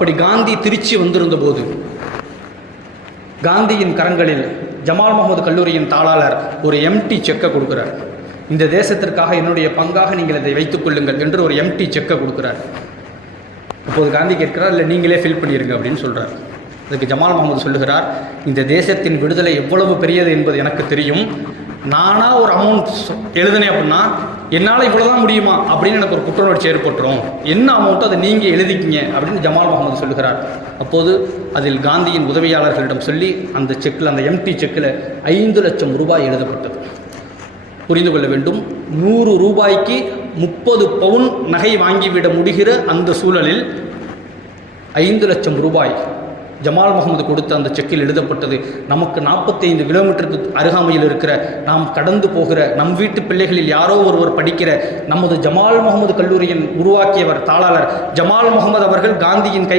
அப்படி காந்தி திருச்சி வந்திருந்த போது காந்தியின் கரங்களில் ஜமால் முகமது கல்லூரியின் தாளாளர் ஒரு எம்டி செக்கை கொடுக்கிறார். இந்த தேசத்திற்காக என்னுடைய பங்காக நீங்கள் இதை வைத்துக் கொள்ளுங்கள் என்று ஒரு எம்டி செக்கை கொடுக்கிறார். அப்போது காந்தி கேட்கிறார், இல்லை நீங்களே ஃபில் பண்ணிடுங்க அப்படின்னு சொல்கிறார். அதுக்கு ஜமால் முகமது சொல்லுகிறார், இந்த தேசத்தின் விடுதலை எவ்வளவு பெரியது என்பது எனக்கு தெரியும். நானாக ஒரு அமௌண்ட் எழுதுனேன் அப்படின்னா என்னால் இவ்வளோதான் முடியுமா அப்படின்னு எனக்கு ஒரு குற்றவுணர்ச்சி ஏற்பட்டுரும். என்ன அமௌண்ட்டோ அதை நீங்கள் எழுதிக்கிங்க அப்படின்னு ஜமால் முகமது சொல்லுகிறார். அப்போது அதில் காந்தியின் உதவியாளர்களிடம் சொல்லி அந்த செக்கில், அந்த எம்டி செக்கில் 5 லட்சம் ரூபாய் எழுதப்பட்டது. புரிந்து கொள்ள வேண்டும், 100 ரூபாய்க்கு 30 பவுன் நகை வாங்கிவிட முடிகிற அந்த சூழலில் 5 லட்சம் ரூபாய் ஜமால் முகமது கொடுத்த அந்த செக்கில் எழுதப்பட்டது. நமக்கு 45 கிலோமீட்டருக்கு அருகாமையில் இருக்கிற, நாம் கடந்து போகிற, நம் வீட்டு பிள்ளைகளில் யாரோ ஒருவர் படிக்கிற நமது ஜமால் முகமது கல்லூரியின் உருவாக்கியவர் தாளாளர் ஜமால் முகமது அவர்கள் காந்தியின் கை